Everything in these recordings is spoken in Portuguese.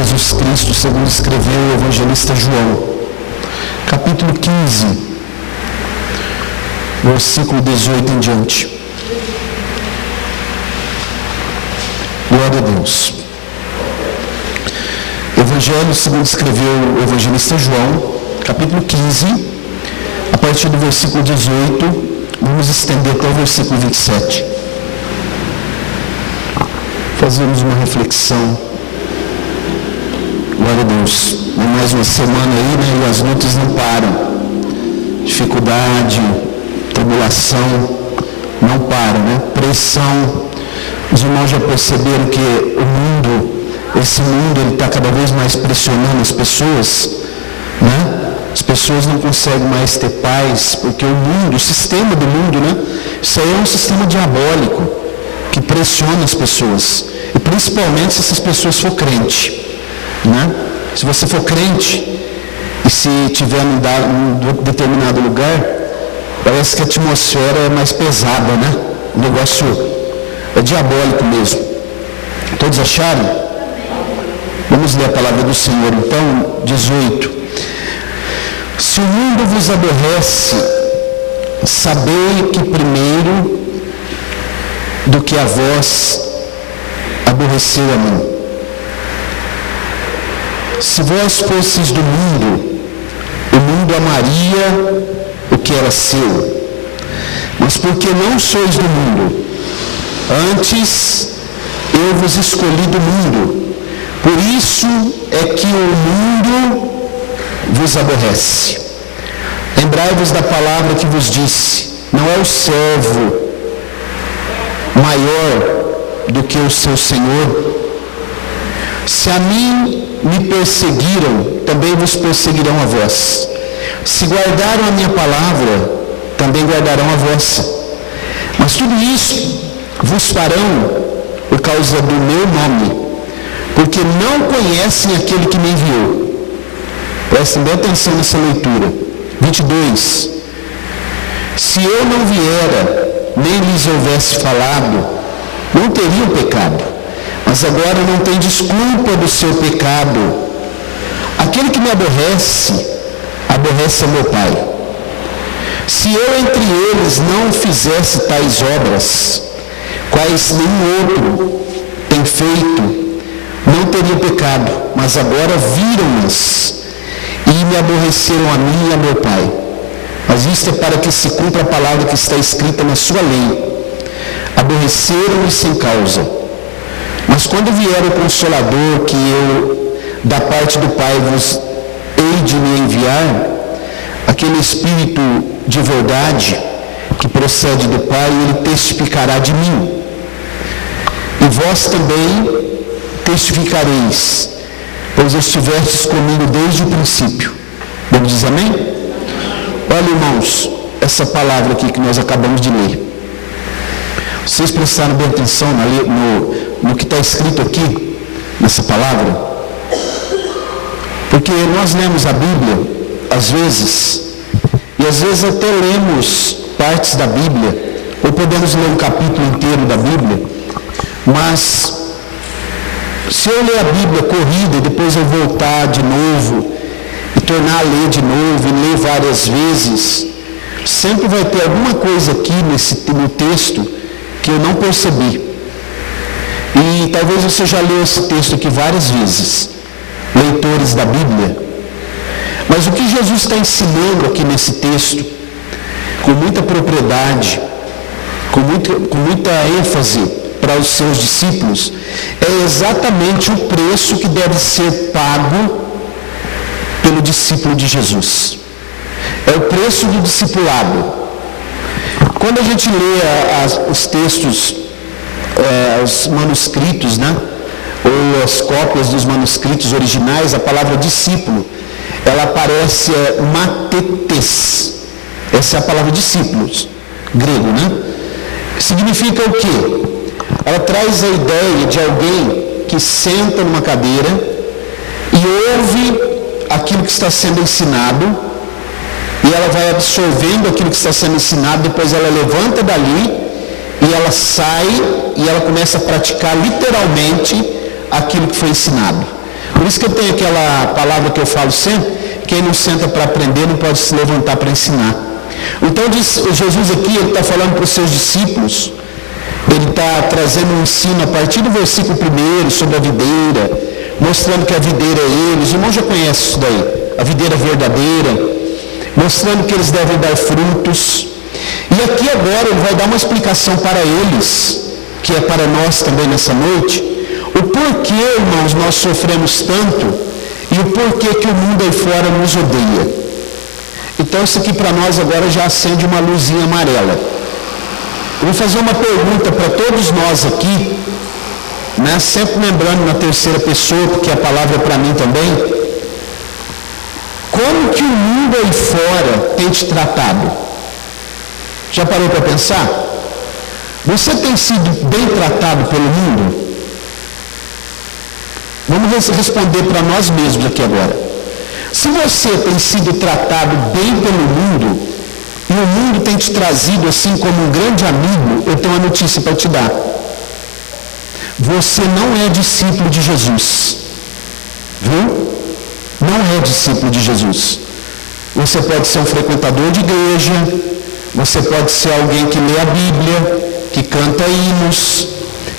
Jesus Cristo, segundo escreveu o evangelista João, capítulo 15, versículo 18 em diante. Glória a Deus. Evangelho segundo escreveu o evangelista João, capítulo 15, a partir do versículo 18, vamos estender até o versículo 27. Fazemos uma reflexão. Glória a Deus. Mais uma semana aí, né? E as lutas não param. Dificuldade, tribulação, não param, né? Pressão. Os irmãos já perceberam que o mundo, esse mundo, ele está cada vez mais pressionando as pessoas, né? As pessoas não conseguem mais ter paz, porque o mundo, o sistema do mundo, né? Isso aí é um sistema diabólico que pressiona as pessoas. E principalmente se essas pessoas for crente, né? Se você for crente e se tiver num determinado lugar, parece que a atmosfera é mais pesada, né? O negócio é diabólico mesmo. Todos acharam? Vamos ler a palavra do Senhor então, 18. Se o mundo vos aborrece, sabei que primeiro do que a vós aborreceu a mim. Se vós fosseis do mundo, o mundo amaria o que era seu. Mas porque não sois do mundo, antes eu vos escolhi do mundo. Por isso é que o mundo vos aborrece. Lembrai-vos da palavra que vos disse: não é o servo maior do que o seu Senhor. Se a mim me perseguiram, também vos perseguirão a vós. Se guardaram a minha palavra, também guardarão a vossa. Mas tudo isso vos farão por causa do meu nome, porque não conhecem aquele que me enviou. Prestem bem atenção nessa leitura. 22. Se eu não viera, nem lhes houvesse falado, não teriam pecado. Mas agora não tem desculpa do seu pecado. Aquele que me aborrece, aborrece a meu Pai. Se eu entre eles não fizesse tais obras, quais nenhum outro tem feito, não teria pecado. Mas agora viram-nas e me aborreceram a mim e a meu Pai. Mas isto é para que se cumpra a palavra que está escrita na sua lei. Aborreceram-me sem causa. Mas quando vier o Consolador, que eu, da parte do Pai, vos hei de me enviar, aquele Espírito de verdade, que procede do Pai, ele testificará de mim. E vós também testificareis, pois estivestes comigo desde o princípio. Vamos dizer amém? Olha, irmãos, essa palavra aqui que nós acabamos de ler. Vocês prestaram bem atenção no que está escrito aqui, nessa palavra? Porque nós lemos a Bíblia, às vezes, e às vezes até lemos partes da Bíblia, ou podemos ler um capítulo inteiro da Bíblia, mas se eu ler a Bíblia corrida e depois eu voltar de novo, e tornar a ler de novo, e ler várias vezes, sempre vai ter alguma coisa aqui no texto que eu não percebi. E talvez você já leu esse texto aqui várias vezes, leitores da Bíblia. Mas o que Jesus está ensinando aqui nesse texto, com muita propriedade, com muita ênfase para os seus discípulos, é exatamente o preço que deve ser pago pelo discípulo de Jesus. É o preço do discipulado. Quando a gente lê os textos, os manuscritos, né? Ou as cópias dos manuscritos originais, a palavra discípulo, ela aparece matetes. Essa é a palavra discípulos, grego, né? Significa o quê? Ela traz a ideia de alguém que senta numa cadeira e ouve aquilo que está sendo ensinado, e ela vai absorvendo aquilo que está sendo ensinado, depois ela levanta dali e ela sai e ela começa a praticar literalmente aquilo que foi ensinado. Por isso que eu tenho aquela palavra que eu falo sempre: quem não senta para aprender não pode se levantar para ensinar. Então Jesus aqui, ele está falando para os seus discípulos, ele está trazendo um ensino a partir do versículo 1 sobre a videira, mostrando que a videira é eles. O irmão já conhece isso daí, a videira verdadeira, mostrando que eles devem dar frutos. E aqui agora ele vai dar uma explicação para eles, que é para nós também nessa noite, o porquê, irmãos, nós sofremos tanto e o porquê que o mundo aí fora nos odeia. Então isso aqui para nós agora já acende uma luzinha amarela. Eu vou fazer uma pergunta para todos nós aqui, né? Sempre lembrando na terceira pessoa, porque a palavra é para mim também. Como que o mundo aí fora tem te tratado? Já parou para pensar? Você tem sido bem tratado pelo mundo? Vamos responder para nós mesmos aqui agora. Se você tem sido tratado bem pelo mundo, e o mundo tem te trazido assim como um grande amigo, eu tenho uma notícia para te dar. Você não é discípulo de Jesus. Viu? Não é discípulo de Jesus. Você pode ser um frequentador de igreja, você pode ser alguém que lê a Bíblia, que canta hinos,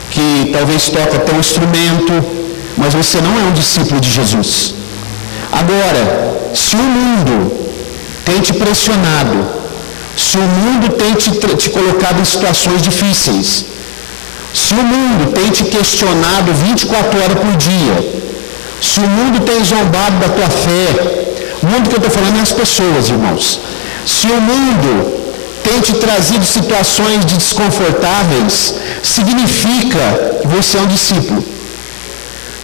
que talvez toca até um instrumento, mas você não é um discípulo de Jesus. Agora, se o mundo tem te pressionado, se o mundo tem te colocado em situações difíceis, se o mundo tem te questionado 24 horas por dia, se o mundo tem zombado da tua fé, o mundo que eu estou falando é as pessoas, irmãos. Se o mundo tem te trazido situações desconfortáveis, significa que você é um discípulo.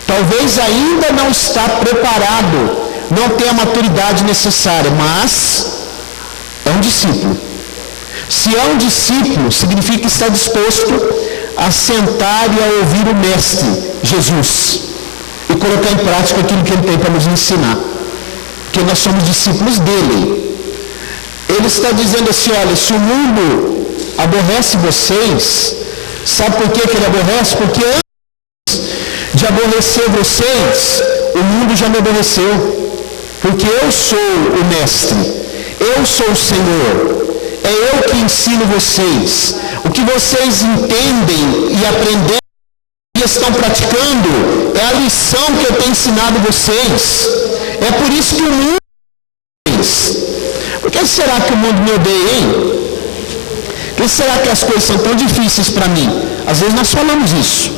Talvez ainda não está preparado, não tem a maturidade necessária, mas é um discípulo. Se é um discípulo, significa que está disposto a sentar e a ouvir o Mestre, Jesus, e colocar em prática aquilo que ele tem para nos ensinar. Porque nós somos discípulos dele. Ele está dizendo assim: olha, se o mundo aborrece vocês, sabe por que ele aborrece? Porque antes de aborrecer vocês, o mundo já me aborreceu. Porque eu sou o Mestre, eu sou o Senhor, é eu que ensino vocês. O que vocês entendem e aprendem e estão praticando é a lição que eu tenho ensinado vocês. É por isso que o mundo Por que será que o mundo me odeia, hein? Por que será que as coisas são tão difíceis para mim? Às vezes nós falamos isso.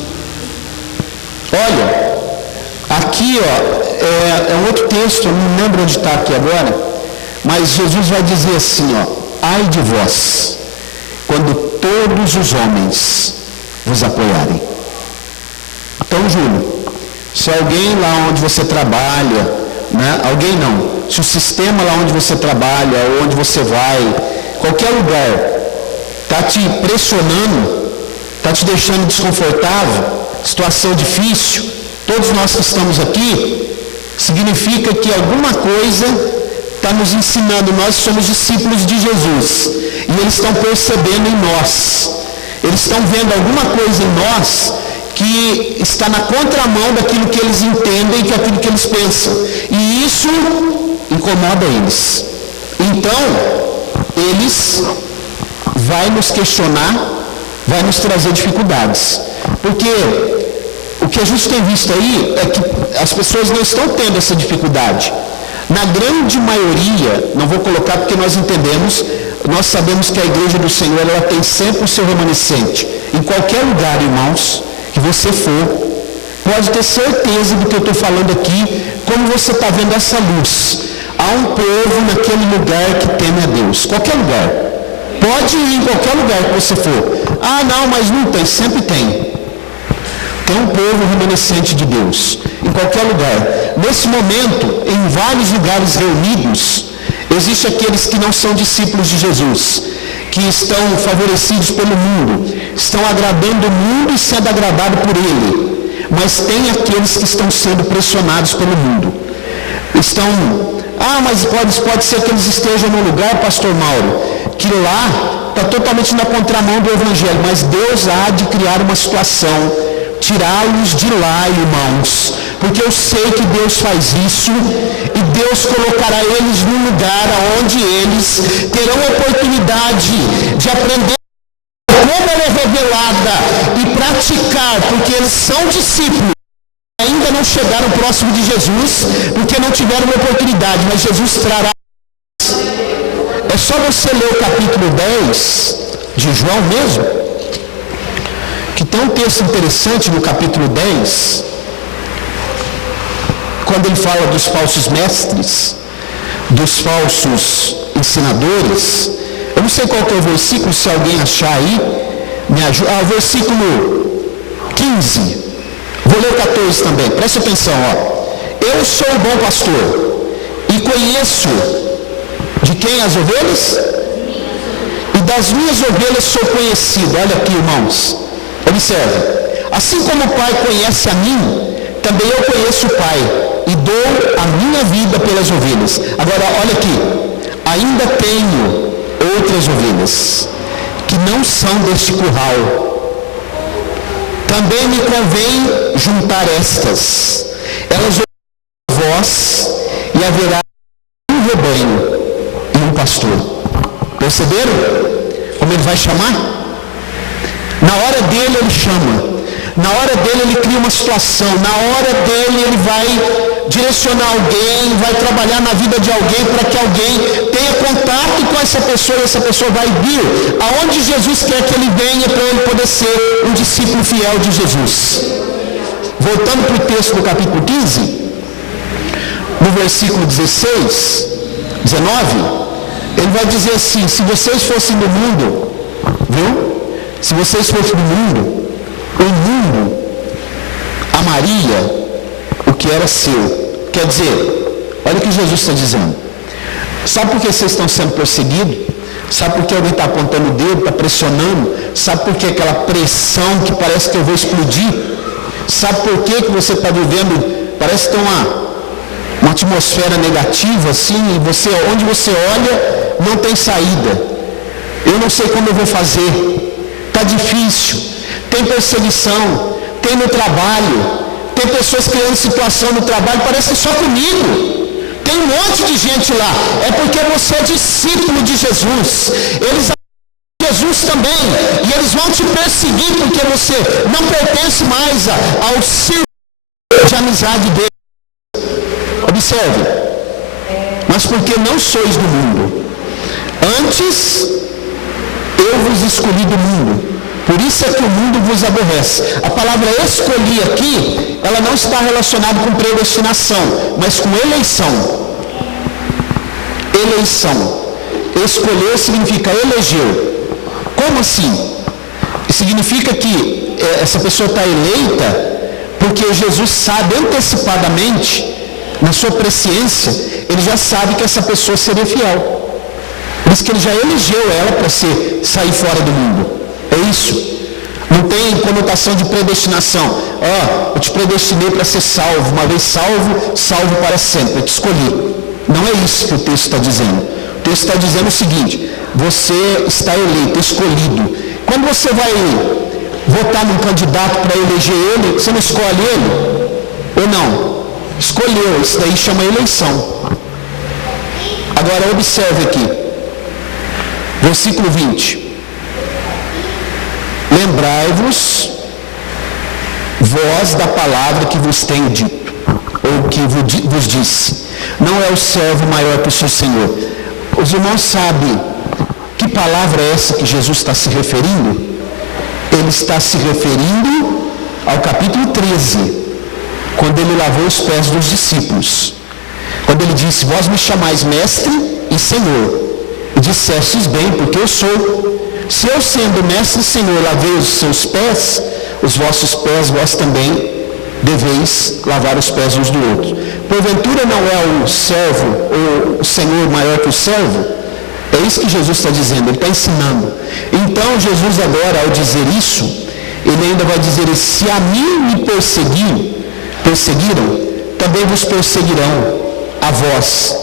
Olha, aqui é um outro texto, eu não lembro onde está aqui agora, mas Jesus vai dizer assim, ai de vós, quando todos os homens vos apoiarem. Então, Júlio, se alguém lá onde você trabalha, né? Alguém não, se o sistema lá onde você trabalha, ou onde você vai, qualquer lugar, está te pressionando, está te deixando desconfortável, situação difícil, todos nós que estamos aqui, significa que alguma coisa está nos ensinando. Nós somos discípulos de Jesus, e eles estão percebendo em nós, eles estão vendo alguma coisa em nós que está na contramão daquilo que eles entendem, que é aquilo que eles pensam, e isso incomoda eles. Então, eles vai nos questionar, vai nos trazer dificuldades, porque o que a gente tem visto aí é que as pessoas não estão tendo essa dificuldade. Na grande maioria, não vou colocar porque nós entendemos, nós sabemos que a igreja do Senhor, ela tem sempre o seu remanescente. Em qualquer lugar, irmãos, que você for, pode ter certeza do que eu estou falando aqui, como você está vendo essa luz. Há um povo naquele lugar que teme a Deus, qualquer lugar. Pode ir em qualquer lugar que você for. Ah, não, mas não tem, sempre tem. Tem um povo remanescente de Deus, em qualquer lugar. Nesse momento, em vários lugares reunidos, existem aqueles que não são discípulos de Jesus, que estão favorecidos pelo mundo, estão agradando o mundo e sendo agradados por ele. Mas tem aqueles que estão sendo pressionados pelo mundo. Mas pode ser que eles estejam num lugar, pastor Mauro, que lá está totalmente na contramão do Evangelho, mas Deus há de criar uma situação tirá-los de lá, irmãos, porque eu sei que Deus faz isso, e Deus colocará eles num lugar onde eles terão oportunidade de aprender como ela é revelada e praticar, porque eles são discípulos. Ainda não chegaram próximo de Jesus, porque não tiveram oportunidade, mas Jesus trará. É só você ler o capítulo 10 de João mesmo, que tem um texto interessante no capítulo 10, quando ele fala dos falsos mestres, dos falsos ensinadores. Eu não sei qual que é o versículo, se alguém achar aí, me ajuda. O versículo 15. Vou ler o 14 também, preste atenção, ó. Eu sou o bom pastor, e conheço de quem as ovelhas? E das minhas ovelhas sou conhecido. Olha aqui, irmãos, observe. Assim como o Pai conhece a mim, também eu conheço o Pai, e dou a minha vida pelas ovelhas. Agora, olha aqui, ainda tenho outras ovelhas, que não são deste curral. Também me convém juntar estas. Elas ouvirão a voz, e haverá um rebanho e um pastor. Perceberam como ele vai chamar? Na hora dele ele chama. Na hora dele ele cria uma situação. Na hora dele ele vai direcionar alguém, vai trabalhar na vida de alguém para que alguém tenha contato com essa pessoa, e essa pessoa vai vir aonde Jesus quer que ele venha, para ele poder ser um discípulo fiel de Jesus. Voltando para o texto do capítulo 15, no versículo 16, 19, ele vai dizer assim: se vocês fossem do mundo, viu? Se vocês fossem do mundo, o mundo amaria o que era seu. Quer dizer, olha o que Jesus está dizendo. Sabe por que vocês estão sendo perseguidos? Sabe por que alguém está apontando o dedo, está pressionando? Sabe por que aquela pressão que parece que eu vou explodir? Sabe por que você está vivendo, parece que tem uma atmosfera negativa assim, e você, onde você olha, não tem saída. Eu não sei como eu vou fazer. Está difícil. Tem perseguição, tem no trabalho, tem pessoas criando situação no trabalho, parece que só comigo. Tem um monte de gente lá. É porque você é discípulo de Jesus. Eles Jesus também, e eles vão te perseguir porque você não pertence mais ao círculo de amizade deles. Observe, mas porque não sois do mundo, antes eu vos escolhi do mundo, por isso é que o mundo vos aborrece. A palavra escolhi aqui, ela não está relacionada com predestinação, mas com eleição. Eleição. Escolher significa eleger. Como assim? Significa que essa pessoa está eleita porque Jesus sabe antecipadamente, na sua presciência, ele já sabe que essa pessoa seria fiel. Por isso que ele já elegeu ela para sair fora do mundo. É isso. Não tem conotação de predestinação. Eu te predestinei para ser salvo. Uma vez salvo, salvo para sempre. Eu te escolhi. Não é isso que o texto está dizendo. O texto está dizendo o seguinte: você está eleito, escolhido. Quando você vai votar num candidato para eleger ele, você não escolhe ele? Ou não? Escolheu. Isso daí chama eleição. Agora observe aqui. Versículo 20. Lembrai-vos, vós, da palavra que vos tenho dito, ou que vos disse. Não é o servo maior que o seu Senhor. Os irmãos sabem que palavra é essa que Jesus está se referindo? Ele está se referindo ao capítulo 13, quando ele lavou os pés dos discípulos. Quando ele disse: vós me chamais mestre e Senhor, e dissestes bem, porque eu sou. Se eu, sendo mestre e Senhor, lavei os seus pés, os vossos pés, vós também deveis lavar os pés uns do outro. Porventura não é o servo, ou o Senhor maior que o servo? É isso que Jesus está dizendo, ele está ensinando. Então Jesus agora, ao dizer isso, ele ainda vai dizer: se a mim me perseguiram, também vos perseguirão a vós.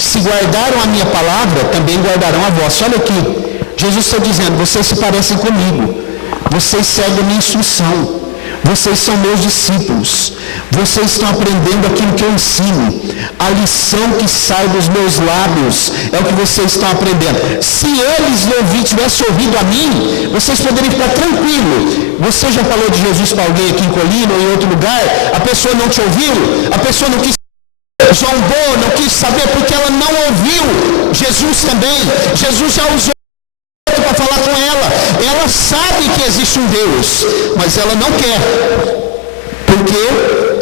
Se guardaram a minha palavra, também guardarão a vós. Olha aqui, Jesus está dizendo: vocês se parecem comigo, vocês seguem a minha instrução, Vocês são meus discípulos. Vocês estão aprendendo aquilo que eu ensino. A lição que sai dos meus lábios é o que vocês estão aprendendo. Se eles tivessem ouvido a mim, vocês poderiam ficar tranquilos. Você já falou de Jesus para alguém aqui em Colina ou em outro lugar? A pessoa não te ouviu? A pessoa não quis zombou, não quis saber porque ela não ouviu Jesus também. Jesus já usou para falar com ela. Ela sabe que existe um Deus, mas ela não quer, porque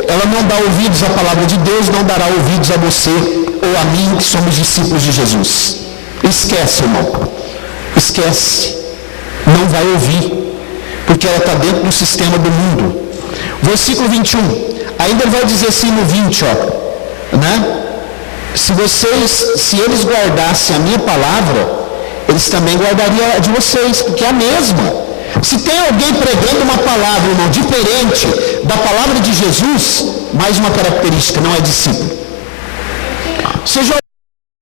ela não dá ouvidos à palavra de Deus, não dará ouvidos a você ou a mim, que somos discípulos de Jesus. Esquece, irmão, esquece, não vai ouvir, porque ela está dentro do sistema do mundo. Versículo 21, ainda ele vai dizer assim no 20, né? Se eles guardassem a minha palavra, eles também guardariam a de vocês, porque é a mesma. Se tem alguém pregando uma palavra, irmão, diferente da palavra de Jesus, mais uma característica, não é discípulo. Você já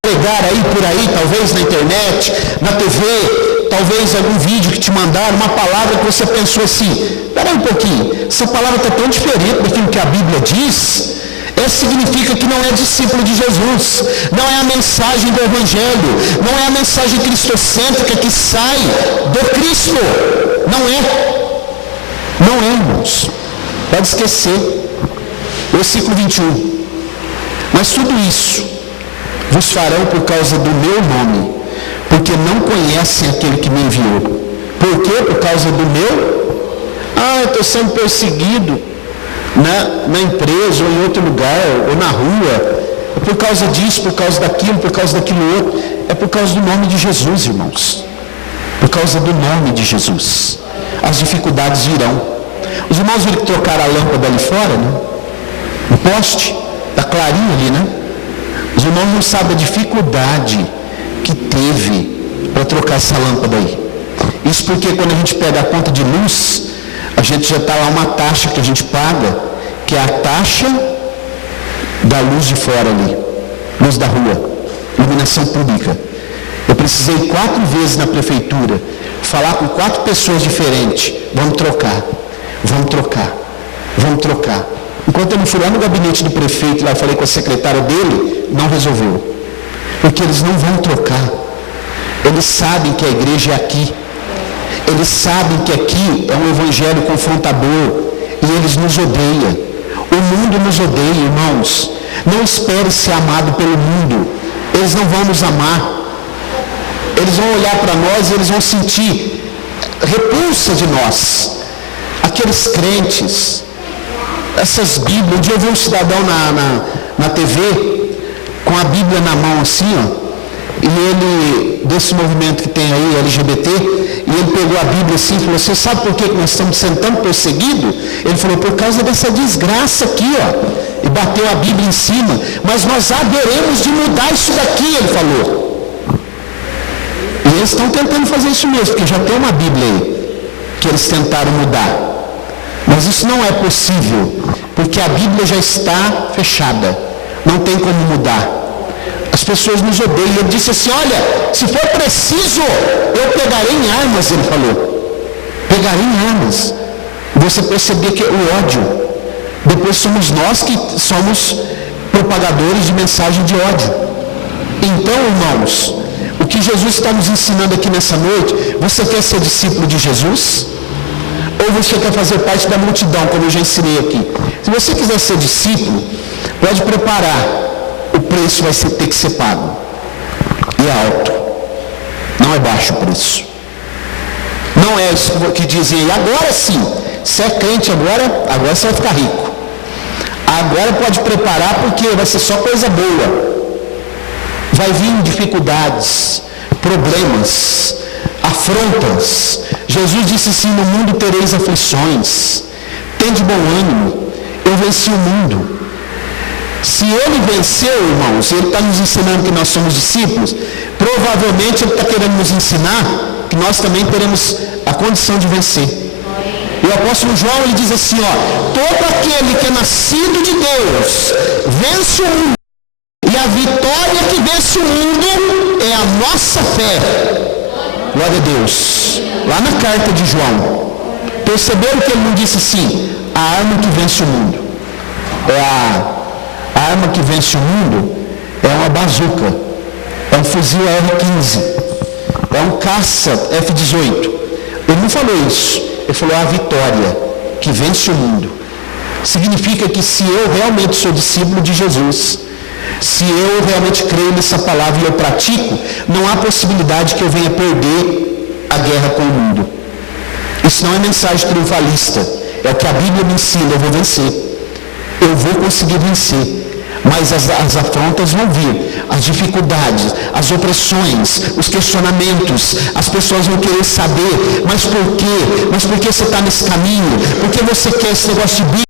pregar aí por aí, talvez na internet, na TV, talvez algum vídeo que te mandaram, uma palavra que você pensou assim, espera aí um pouquinho, essa palavra está tão diferente daquilo que a Bíblia diz. Significa que não é discípulo de Jesus, não é a mensagem do Evangelho, não é a mensagem cristocêntrica que sai do Cristo, não é, irmãos, pode esquecer. Versículo 21, mas tudo isso vos farão por causa do meu nome, porque não conhecem aquele que me enviou. Por quê? Por causa do meu, eu estou sendo perseguido na empresa, ou em outro lugar, ou na rua, é por causa disso, por causa daquilo outro, é por causa do nome de Jesus, irmãos, por causa do nome de Jesus, as dificuldades virão. Os irmãos viram que trocaram a lâmpada ali fora, né? O poste, está clarinho ali, né? Os irmãos não sabem a dificuldade que teve para trocar essa lâmpada aí. Isso porque quando a gente pega a conta de luz, a gente já está lá uma taxa que a gente paga, que é a taxa da luz de fora ali, luz da rua, iluminação pública. Eu precisei 4 vezes na prefeitura, falar com 4 pessoas diferentes, vamos trocar. Enquanto eu não fui lá no gabinete do prefeito, lá falei com a secretária dele, não resolveu. Porque eles não vão trocar. Eles sabem que a igreja é aqui. Eles sabem que aqui é um evangelho confrontador e eles nos odeiam. O mundo nos odeia, irmãos. Não espere ser amado pelo mundo. Eles não vão nos amar. Eles vão olhar para nós e eles vão sentir repulsa de nós. Aqueles crentes, essas Bíblias. Um dia eu vi um cidadão na TV com a Bíblia na mão assim, e ele, desse movimento que tem aí, LGBT, e ele pegou a Bíblia assim e falou: você sabe por que nós estamos sendo tão perseguidos? Ele falou: por causa dessa desgraça aqui, e bateu a Bíblia em cima. Mas nós haveremos de mudar isso daqui, ele falou. E eles estão tentando fazer isso mesmo, porque já tem uma Bíblia aí que eles tentaram mudar. Mas isso não é possível, porque a Bíblia já está fechada, não tem como mudar. As pessoas nos odeiam. Ele disse assim: olha, se for preciso, eu pegarei em armas, ele falou. Pegarei em armas. Você perceber que o ódio, depois somos nós que somos propagadores de mensagem de ódio. Então, irmãos, o que Jesus está nos ensinando aqui nessa noite, você quer ser discípulo de Jesus? Ou você quer fazer parte da multidão, como eu já ensinei aqui? Se você quiser ser discípulo, pode preparar. O preço vai ter que ser pago. E é alto. Não é baixo o preço. Não é isso que dizem, agora sim, se é crente agora você vai ficar rico. Agora pode preparar porque vai ser só coisa boa. Vai vir dificuldades, problemas, afrontas. Jesus disse assim: no mundo tereis aflições. Tende bom ânimo, eu venci o mundo. Se ele venceu, irmãos, ele está nos ensinando que nós somos discípulos, provavelmente ele está querendo nos ensinar que nós também teremos a condição de vencer. E o apóstolo João, ele diz assim, todo aquele que é nascido de Deus vence o mundo, e a vitória que vence o mundo é a nossa fé. Glória a Deus. Lá na carta de João, Perceberam que ele não disse assim, a arma que vence o mundo. A arma que vence o mundo é uma bazuca, é um fuzil AR-15, é um caça F-18. Ele não falou isso, ele falou a vitória que vence o mundo. Significa que se eu realmente sou discípulo de Jesus, se eu realmente creio nessa palavra e eu pratico, não há possibilidade que eu venha perder a guerra com o mundo. Isso não é mensagem triunfalista, é o que a Bíblia me ensina, eu vou vencer, eu vou conseguir vencer. Mas as afrontas vão vir, as dificuldades, as opressões, os questionamentos, as pessoas vão querer saber, mas por quê? Mas por que você está nesse caminho? Por que você quer esse negócio de Bíblia?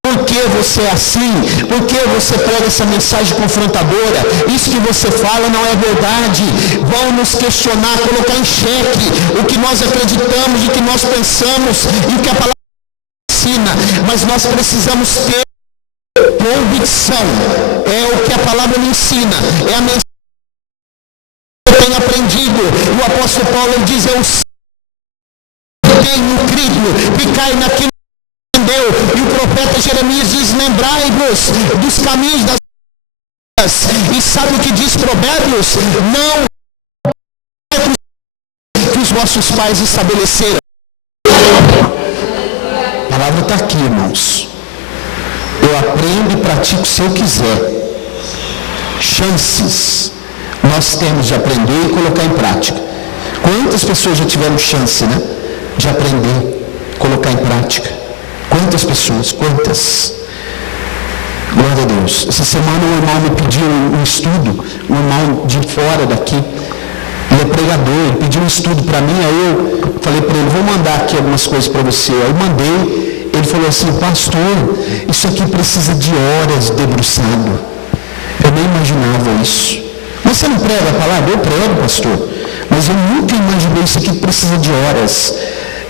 Por que você é assim? Por que você prega essa mensagem confrontadora? Isso que você fala não é verdade. Vão nos questionar, colocar em xeque o que nós acreditamos, o que nós pensamos e o que a palavra ensina. Mas nós precisamos ter convicção. É o que a palavra me ensina. É a mensagem que eu tenho aprendido. O apóstolo Paulo diz, eu tenho crido, ficai naquilo. E o profeta Jeremias diz, lembrai-vos dos caminhos das vidas. E sabe o que diz Provérbios? Não que os vossos pais estabeleceram. A palavra está aqui, irmãos. Eu aprendo e pratico se eu quiser. Chances nós temos de aprender e colocar em prática. Quantas pessoas já tiveram chance, né, de aprender, colocar em prática? Quantas pessoas? Quantas? Glória a Deus. Essa semana um irmão me pediu um estudo, um irmão de fora daqui, ele é pregador, ele pediu um estudo para mim, aí eu falei para ele, vou mandar aqui algumas coisas para você. Aí eu mandei, ele falou assim, pastor, isso aqui precisa de horas debruçado. Eu nem imaginava isso. Mas você não prega a palavra? Eu prego, pastor. Mas eu nunca imaginei isso aqui precisa de horas.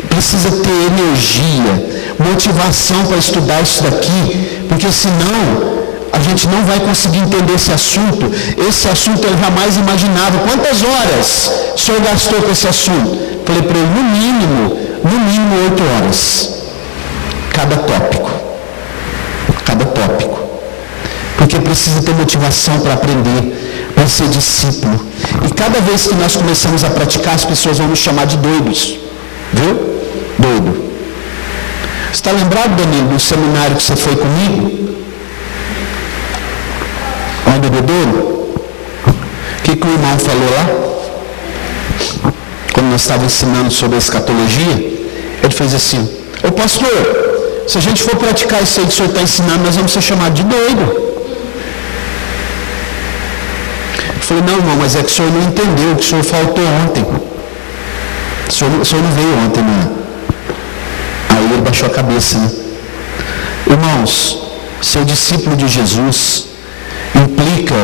Precisa ter energia, motivação para estudar isso daqui, porque senão a gente não vai conseguir entender esse assunto. Esse assunto eu jamais imaginava. Quantas horas o senhor gastou com esse assunto? Falei para ele, no mínimo 8 horas. Cada tópico. Porque precisa ter motivação para aprender, para ser discípulo. E cada vez que nós começamos a praticar, as pessoas vão nos chamar de doidos. Viu? Doido. Você está lembrado, Danilo, do seminário que você foi comigo? Lá em Bebedouro? O que o irmão falou lá? Quando nós estávamos ensinando sobre a escatologia, ele fez assim, ô pastor, se a gente for praticar isso aí que o senhor está ensinando, nós vamos ser chamados de doido. Eu falei, não, irmão, mas é que o senhor não entendeu, que o senhor faltou ontem. O senhor não veio ontem, não. Aí ele baixou a cabeça, né? Irmãos, ser discípulo de Jesus implica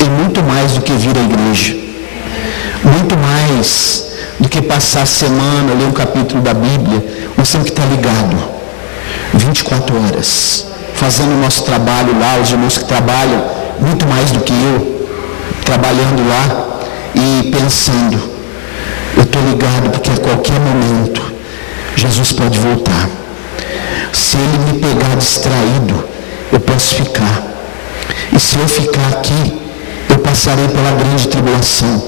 em muito mais do que vir à igreja. Muito mais do que passar a semana, ler um capítulo da Bíblia. Nós temos que estar ligado 24 horas, fazendo o nosso trabalho lá, os irmãos que trabalham, muito mais do que eu, trabalhando lá e pensando. Eu estou ligado porque a qualquer momento Jesus pode voltar. Se Ele me pegar distraído, eu posso ficar. E se eu ficar aqui, eu passarei pela grande tribulação.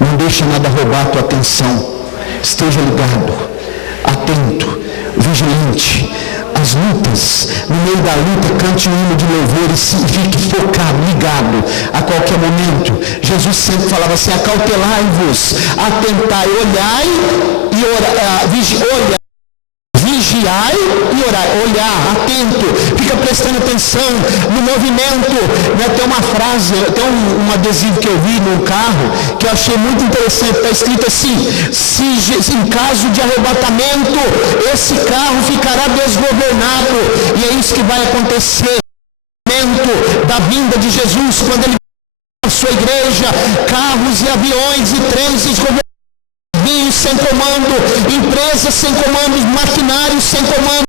Não deixa nada roubar a tua atenção. Esteja ligado, atento, vigilante. As lutas, no meio da luta, cante um hino de louvor e fique focado, ligado a qualquer momento. Jesus sempre falava assim, acautelai-vos, atentai, olhai e orai, vigiai e orai, olhar, atento, fica prestando atenção no movimento. Tem uma frase, tem um adesivo que eu vi no carro, que eu achei muito interessante, está escrito assim, se em caso de arrebatamento, esse carro ficará desgovernado, e é isso que vai acontecer, no momento da vinda de Jesus, quando Ele a sua igreja, carros e aviões e trens desgovernados, sem comando, empresas sem comando, maquinários sem comando,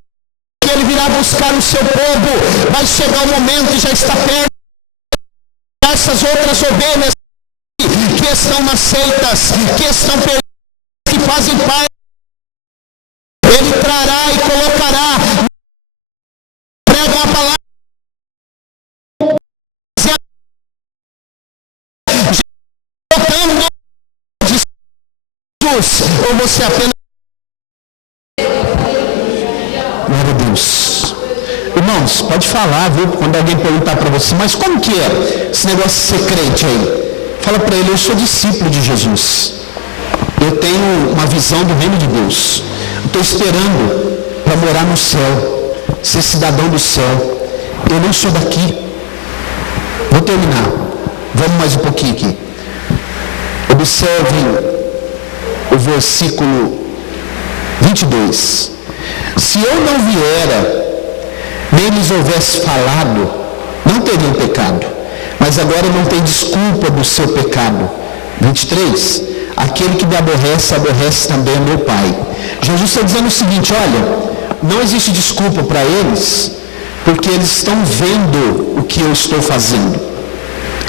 que Ele virá buscar o seu povo. Vai chegar o momento, e já está perto, essas outras ovelhas que estão nas seitas, que estão perdidas, que fazem parte, entrará e colocará, prega uma palavra, ou você apenas... Glória a Deus. Irmãos, pode falar, viu? Quando alguém perguntar para você, mas como que é esse negócio de ser crente aí? Fala para ele, eu sou discípulo de Jesus. Eu tenho uma visão do reino de Deus. Estou esperando para morar no céu, ser cidadão do céu. Eu não sou daqui. Vou terminar. Vamos mais um pouquinho aqui. Observem o versículo 22. Se eu não viera, nem lhes houvesse falado, não teriam pecado, mas agora não tem desculpa do seu pecado. 23. Aquele que me aborrece, aborrece também meu Pai. Jesus está dizendo o seguinte, olha, não existe desculpa para eles, porque eles estão vendo o que eu estou fazendo.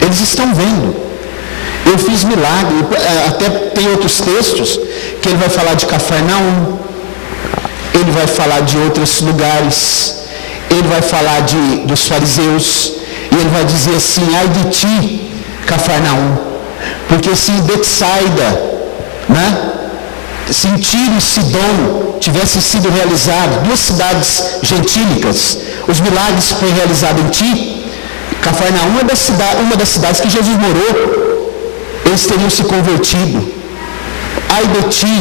Eles estão vendo. Eu fiz milagre, até tem outros textos que ele vai falar de Cafarnaum, ele vai falar de outros lugares, ele vai falar dos fariseus, e ele vai dizer assim, ai de ti, Cafarnaum, porque se Betsaida, né, se em Tiro e Sidom tivessem sido realizados, duas cidades gentílicas, os milagres foram realizados em ti, Cafarnaum é uma das cidades que Jesus morou, eles teriam se convertido. Ai de ti,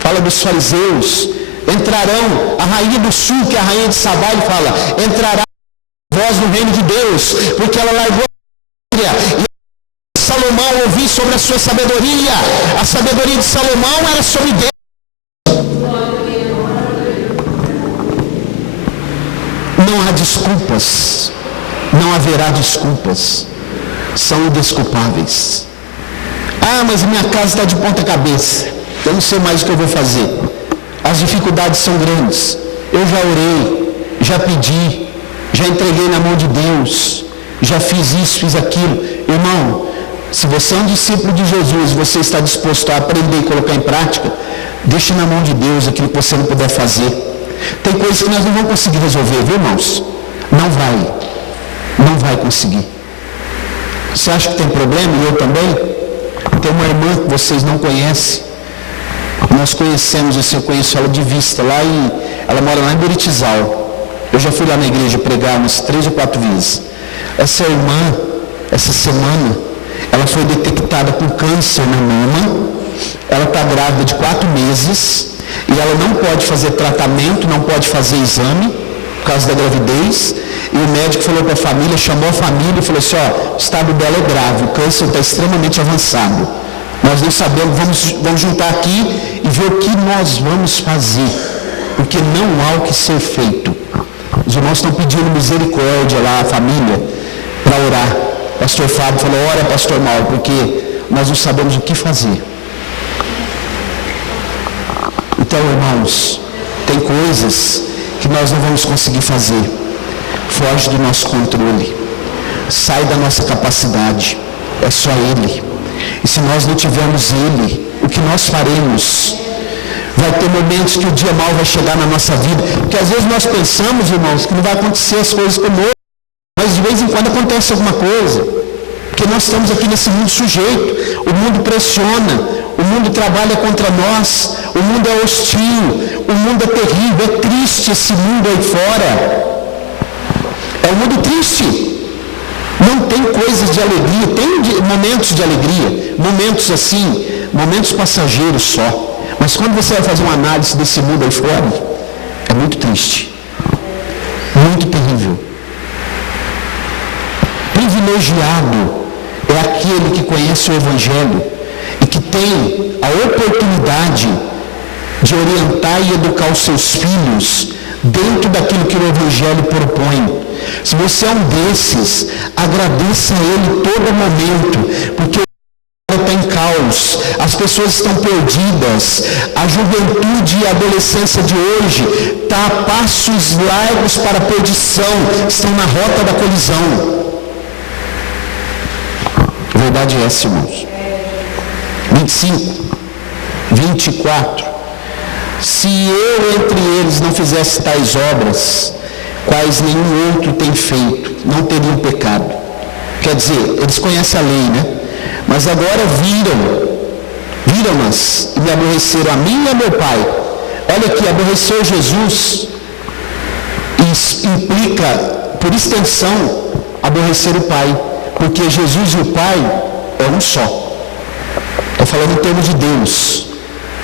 fala dos fariseus, entrarão, a rainha do sul, que é a rainha de Sabá, ele fala, entrará vós no reino de Deus, porque ela largou a glória, e Salomão ouviu sobre a sua sabedoria, a sabedoria de Salomão era sobre Deus. Não há desculpas, não haverá desculpas, são indesculpáveis. Ah, mas minha casa está de ponta cabeça, eu não sei mais o que eu vou fazer, as dificuldades são grandes, eu já orei, já pedi, já entreguei na mão de Deus, já fiz isso, fiz aquilo. Irmão, se você é um discípulo de Jesus, você está disposto a aprender e colocar em prática, deixe na mão de Deus aquilo que você não puder fazer. Tem coisas que nós não vamos conseguir resolver, viu, irmãos? Não vai conseguir. Você acha que tem problema? E eu também? Tem uma irmã que vocês não conhecem, nós conhecemos, eu conheço ela de vista, ela mora lá em Buritizal, eu já fui lá na igreja pregar umas 3 ou 4 vezes. Essa irmã, essa semana, ela foi detectada com câncer na mama, ela está grávida de 4 meses, e ela não pode fazer tratamento, não pode fazer exame, por causa da gravidez, e o médico falou para a família, chamou a família e falou assim, ó, o estado dela é grave, o câncer está extremamente avançado. Nós não sabemos, vamos juntar aqui e ver o que nós vamos fazer, porque não há o que ser feito. Os irmãos estão pedindo misericórdia lá, a família, para orar. O pastor Fábio falou, ora pastor Mauro, porque nós não sabemos o que fazer. Então, irmãos, tem coisas que nós não vamos conseguir fazer. Foge do nosso controle, sai da nossa capacidade, é só Ele. E se nós não tivermos Ele, o que nós faremos? Vai ter momentos que o dia mal vai chegar na nossa vida, porque às vezes nós pensamos, irmãos, que não vai acontecer as coisas como hoje, mas de vez em quando acontece alguma coisa, porque nós estamos aqui nesse mundo sujeito, o mundo pressiona, o mundo trabalha contra nós, o mundo é hostil, o mundo é terrível, é triste esse mundo aí fora. É um mundo triste, não tem coisas de alegria, tem momentos de alegria, momentos assim, momentos passageiros só, mas quando você vai fazer uma análise desse mundo aí fora, é muito triste, muito terrível. Privilegiado é aquele que conhece o Evangelho e que tem a oportunidade de orientar e educar os seus filhos dentro daquilo que o Evangelho propõe. Se você é um desses, agradeça a Ele todo momento, porque o mundo está em caos, as pessoas estão perdidas, a juventude e a adolescência de hoje está a passos largos para a perdição, estão na rota da colisão. A verdade é essa, irmãos. 25, 24. Se eu entre eles não fizesse tais obras, quais nenhum outro tem feito, não teriam pecado. Quer dizer, eles conhecem a lei, né? Mas agora viram-nas e me aborreceram a mim e a meu Pai. Olha aqui, aborrecer Jesus implica, por extensão, aborrecer o Pai, porque Jesus e o Pai é um só. Estou falando em termos de Deus,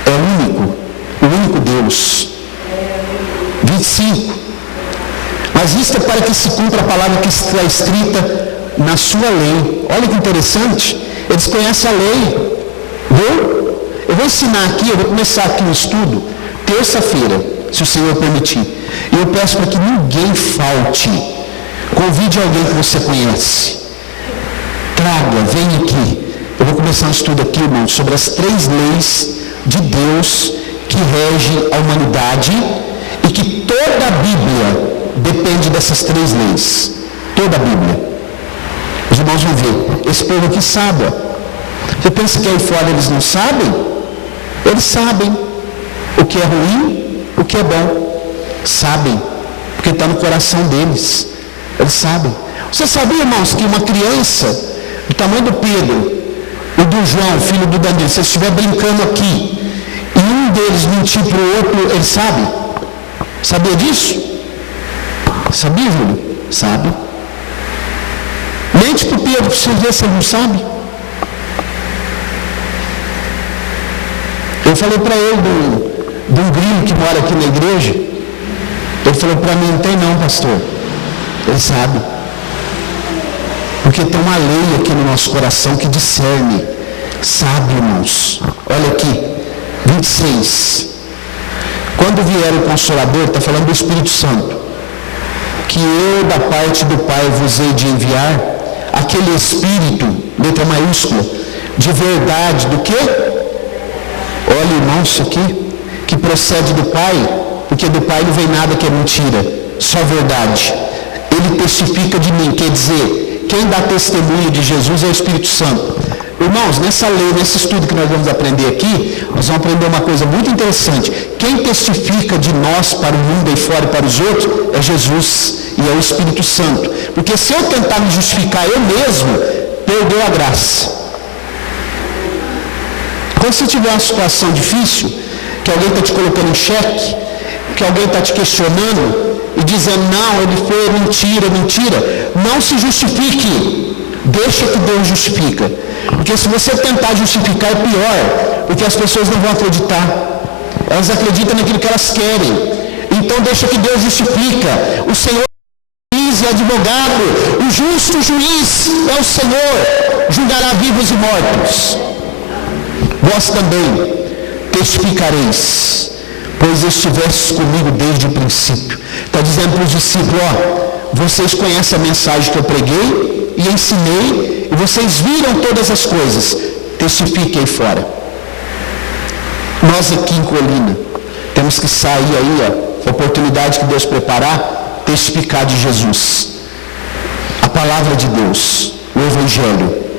é o único Deus. 25. Mas isto é para que se cumpra a palavra que está escrita na sua lei. Olha que interessante, eles conhecem a lei. Eu vou ensinar aqui, eu vou começar aqui um estudo terça-feira, se o Senhor permitir. E eu peço para que ninguém falte. Convide alguém que você conhece. Traga, vem aqui. Eu vou começar um estudo aqui, irmão, sobre as 3 leis de Deus que regem a humanidade e que toda a Bíblia depende dessas 3 leis. Toda a Bíblia. Os irmãos vão ver. Esse povo aqui sabe. Você pensa que aí fora eles não sabem? Eles sabem o que é ruim, o que é bom. Sabem, porque está no coração deles. Eles sabem. Você sabia, irmãos, que uma criança do tamanho do Pedro e do João, filho do Danilo, se eles estiverem brincando aqui e um deles mentir para o outro, ele sabe? Sabia disso? Sabia, Júlio? Sabe. Mente para o Pedro, para você ver se ele não sabe. Eu falei para ele de um gringo que mora aqui na igreja. Ele falou para mim, não tem não, pastor. Ele sabe. Porque tem uma lei aqui no nosso coração que discerne. Sabe, irmãos. Olha aqui, 26. Quando vier o Consolador, está falando do Espírito Santo, que eu da parte do Pai vos hei de enviar, aquele Espírito, letra maiúscula, de verdade, do quê? Olha, irmãos, isso aqui, que procede do Pai, porque do Pai não vem nada que é mentira, só verdade. Ele testifica de mim, quer dizer, quem dá testemunho de Jesus é o Espírito Santo. Irmãos, nessa lei, nesse estudo que nós vamos aprender aqui, nós vamos aprender uma coisa muito interessante. Quem testifica de nós para o mundo e fora e para os outros é Jesus e é o Espírito Santo. Porque se eu tentar me justificar eu mesmo, perdeu a graça. Quando você tiver uma situação difícil, que alguém está te colocando em xeque, que alguém está te questionando e dizendo, não, ele foi mentira, não se justifique, deixa que Deus justifica. Porque se você tentar justificar é pior, porque as pessoas não vão acreditar, elas acreditam naquilo que elas querem. Então deixa que Deus justifica. O Senhor é juiz e advogado, o justo juiz é o Senhor, julgará vivos e mortos. Vós também testificareis, pois estivestes comigo desde o princípio. Está dizendo para os discípulos, vocês conhecem a mensagem que eu preguei e ensinei, e vocês viram todas as coisas, testifiquem aí fora. Nós aqui em Colina, temos que sair aí, a oportunidade que Deus preparar, testificar de Jesus. A palavra de Deus, o Evangelho.